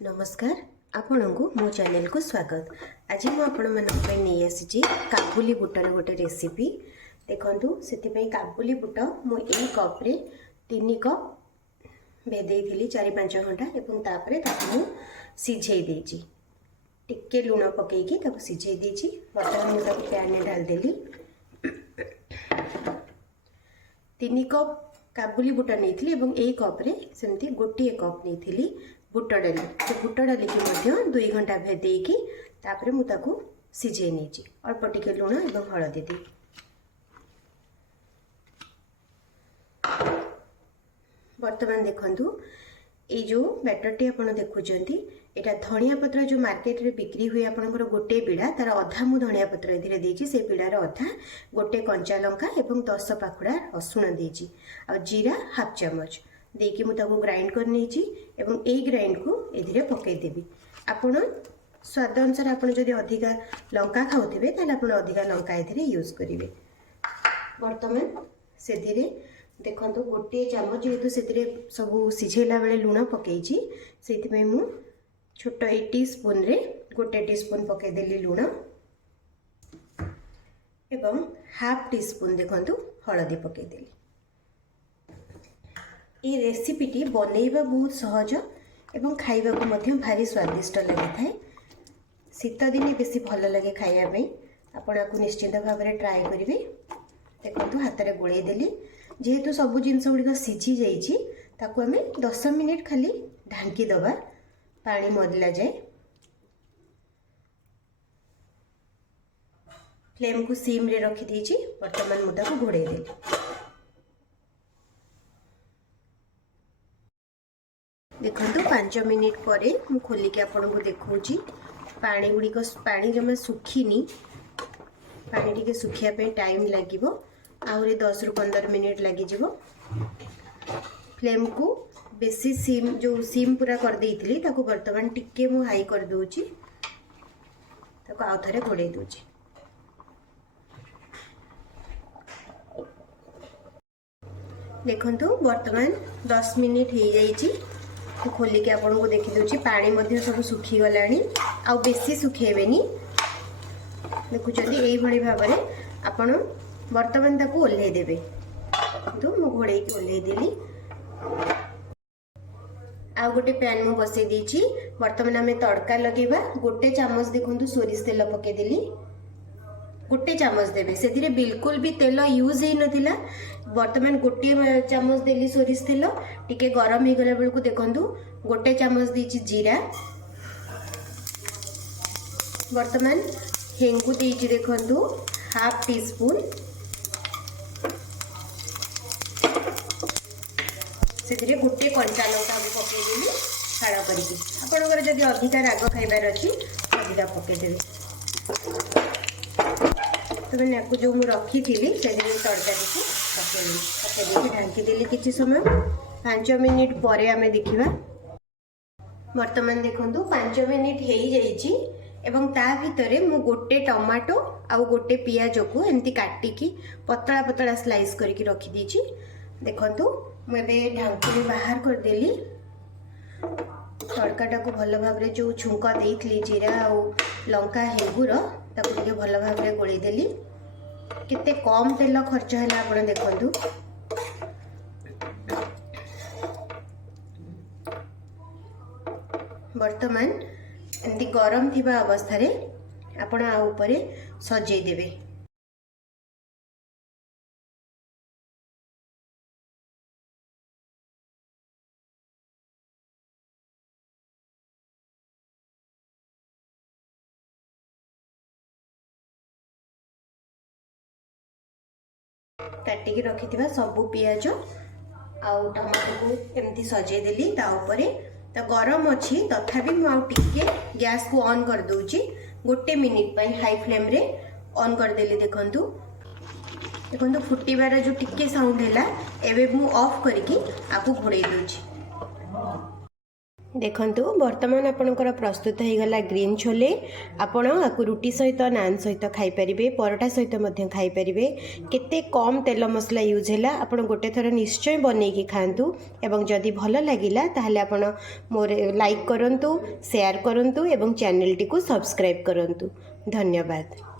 नमस्कार आपण को मो चैनल को स्वागत। आज मु आपण नहीं आसी काबुली बुटर गोटे रेसिपी देखु से काबुली बुट मु यही कप रे 3 कप भेदे 4-5 घंटा एवं तापरे ताकू सिझे देची टिके लुण पकईकी सिझे देची। बर्तमान मुझे पैन में ढाल देली 3 कप काबुली बुट नहीं एवं यही कप रे सेमती गोटे कप नहीं बुट डाली से बुट डाली की 2 घंटा भेदेकी तापर मुझे सिझे नहीं अल्प टिके लुण और हलदी दी बर्तमान देखु ये जो बैटरटी आप देखुंत यहाँ धनिया पत्र जो मार्केट रे बिक्री हुए आपंकर गोटे बिड़ा तार अधा मु धनिया पत्र ये से बिड़ार अधा गोटे कंचा लंका और 10 पाखुड़ा रसुण देची आ जीरा हाफ चमच देकी मुझे ग्राइंड कर एवं ए ग्राइंड को ए पकईदेवी आपण स्वाद अनुसार आप अधिका लंका खाऊे तो अधिका लंका ए यूज करेंगे। बर्तमान से देखो गोटे चामच जेहेतु से सब सिझेला बेले लुण पकई से मु छोट टीस्पून रे गोटे टीस्पून पकईदेली लुण एवं हाफ टीस्पून देखो हलदी पकईदेली। ये रेसिपीटी बनैबा बहुत सहज एवं खाइबा को भारी स्वादिष्ट लगी थाए। शीत दिने बेसी भल लगे खाइबा आपण को निश्चित भाव में ट्राए करेंगे। देखो हाथ में गोल देली जेहेतु सब जिनस गुड़िक सिझी जाकू आम 10 मिनिट खाली ढांकी दबा पानी मदला जाए। फ्लेम को सीम रे रखी दीची। बर्तमान मुझे घोड़े देली देखो 5 मिनिट पर मु खोलिकी आपन को देखौची पानी गुड़िक पानी जमा सुखीनी पानी टिके सुखिया पे टाइम लागिवो आउरे 10 रु 15 मिनिट लगी जिवो। फ्लेम को बेसी सीम जो सीम पूरा कर देइथिली ताको वर्तमान टिके मु हाई कर दोची ताको आउ थरे घोड़े दोची। देखंतु वर्तमान 10 मिनिट हो जाइए खोलिकी आपन को देखी दूची पानी मध्य सब सुखी गलानी आउ बेसी सुखेबेनी देखुं यही भाव में आपण बर्तमान ताकू ओल्हे देबे। तो मु घोड़े की ओल्हे देली आ गोटे पैन मु बसई देची। बर्तमान आम तड़का लगेबा गोटे चामच देखु सोरिष तेल पके देली गोटे चामच देबे से बिल्कुल भी तेल यूज ही नथिला। बर्तमान गोटे चामच देली सोरिष तेल टिके गरम हो गला बेलू देखंतु गोटे चामच देची जीरा बर्तमान हेंगु देची देखंतु हाफ टी स्पून से गोटे कंचा लंका पकई देली फाड़ करके आपंकर जब अधिका राग खाइबार अच्छी अधिका पकईदेवी। तो मैंने आपको जो मुझे रखी थी से तड़का देखो पकई ढांकी देली किसी समय 5 मिनिट पर आम देखा। बर्तमान देखो 5 मिनिट हो जाइए एवं ता भितर मु गोटे टमाटो आउ गोटे पियाज को एमती काटिकी पतला पतला स्लाइस करके रखी दीची। देखो मुझे ढांकुनी बाहर करदेली तड़काटा को भल भाव में जो छुंक देइथली जीरा और लंका हेंगुर ताको भल भाव में गोली देली। केते कम तेल खर्च है आप देखु बर्तमान एमती गरम थिबा अवस्था रे आपण आ ऊपर सजै देबे। काटिकी रखी सबू पियाज आउ टमाटो को एमती सजै देली ता ऊपर तो गरम अच्छी तथापि मुझे गैस को ऑन कर दूची गोटे मिनिट हाई फ्लेम रे ऑन कर देली। देखंतु देखंतु फुटीबार जो टिके साउंड हैला एबे मु ऑफ करके आपको घोड़े दूची। देखंतु वर्तमान आपणकर प्रस्तुत हो गला ग्रीन छोले। आपण आपको रुटी सहित नान सहित खाई परिबे, परोटा सहित मध्य खाई परिबे। केते कम तेल मसला यूज हैला, आपण गोटे थर निश्चय बनेकी खांतु एवं जदि भल लागिला ताहले आपण मोर लाइक करंतु, शेयर करंतु एवं चैनल टी को सब्सक्राइब करंतु। धन्यवाद।